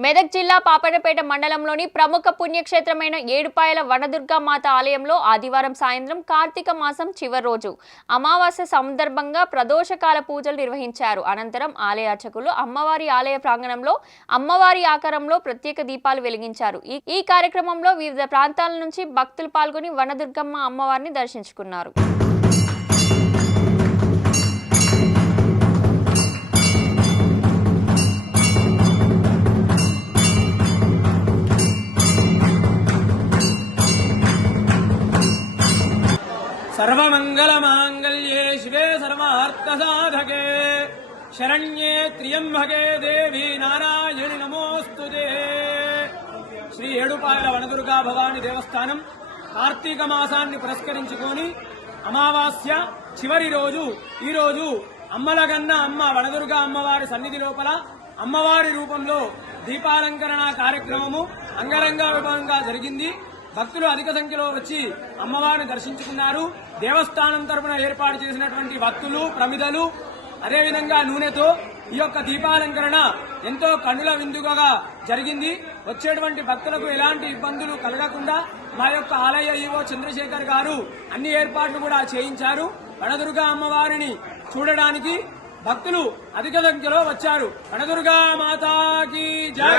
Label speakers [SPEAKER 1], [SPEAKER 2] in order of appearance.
[SPEAKER 1] మెదక్ జిల్లా పాపనపేట మండలంలోని ప్రముఖ పుణ్యక్షేత్రమైన ఏడుపాయల వనదుర్గామాత ఆలయంలో ఆదివారం సాయంత్రం కార్తీక మాసం చివరి రోజు అమావాస్య సందర్భంగా ప్రదోషకాల పూజలు నిర్వహించారు. అనంతరం ఆలయ అర్చకులు అమ్మవారి ఆలయ ప్రాంగణంలో అమ్మవారి ఆకారంలో ప్రత్యేక దీపాలు వెలిగించారు. ఈ- ఈ కార్యక్రమంలో వివిధ ప్రాంతాల నుంచి భక్తులు పాల్గొని వనదుర్గమ్మ అమ్మవారిని దర్శించుకున్నారు.
[SPEAKER 2] సర్వమంగళమాంగళ్యే శివే సర్వార్థసాధకే. శరణ్యే త్రియంబకే దేవి నారాయణి నమోస్తుదే శ్రీ ఏడుపాయల వనదుర్గా భవాని దేవస్థానం కార్తీక మాసాన్ని పురస్కరించుకొని అమావాస్య చివరి రోజు ఈ రోజు అమ్మలగన్న అమ్మ వనదుర్గ అమ్మవారి సన్నిధి లోపల అమ్మవారి రూపంలో దీపాలంకరణ కార్యక్రమము అంగరంగ విభాగంగా జరిగింది. భక్తులు అధిక సంఖ్యలో వచ్చి అమ్మవారిని దర్శించుకున్నారు. దేవస్థానం తరపున ఏర్పాటు చేసినటువంటి భక్తులు ప్రమిదలు అదేవిధంగా నూనెతో ఈ యొక్క దీపాలంకరణ ఎంతో కనుల విందుగా జరిగింది. వచ్చేటువంటి భక్తులకు ఎలాంటి ఇబ్బందులు కలగకుండా మా యొక్క ఆలయ ఈవో చంద్రశేఖర్ గారు అన్ని ఏర్పాట్లు కూడా చేయించారు. వనదుర్గా అమ్మవారిని చూడడానికి భక్తులు అధిక సంఖ్యలో వచ్చారు. వనదుర్గా మాతాకి జై!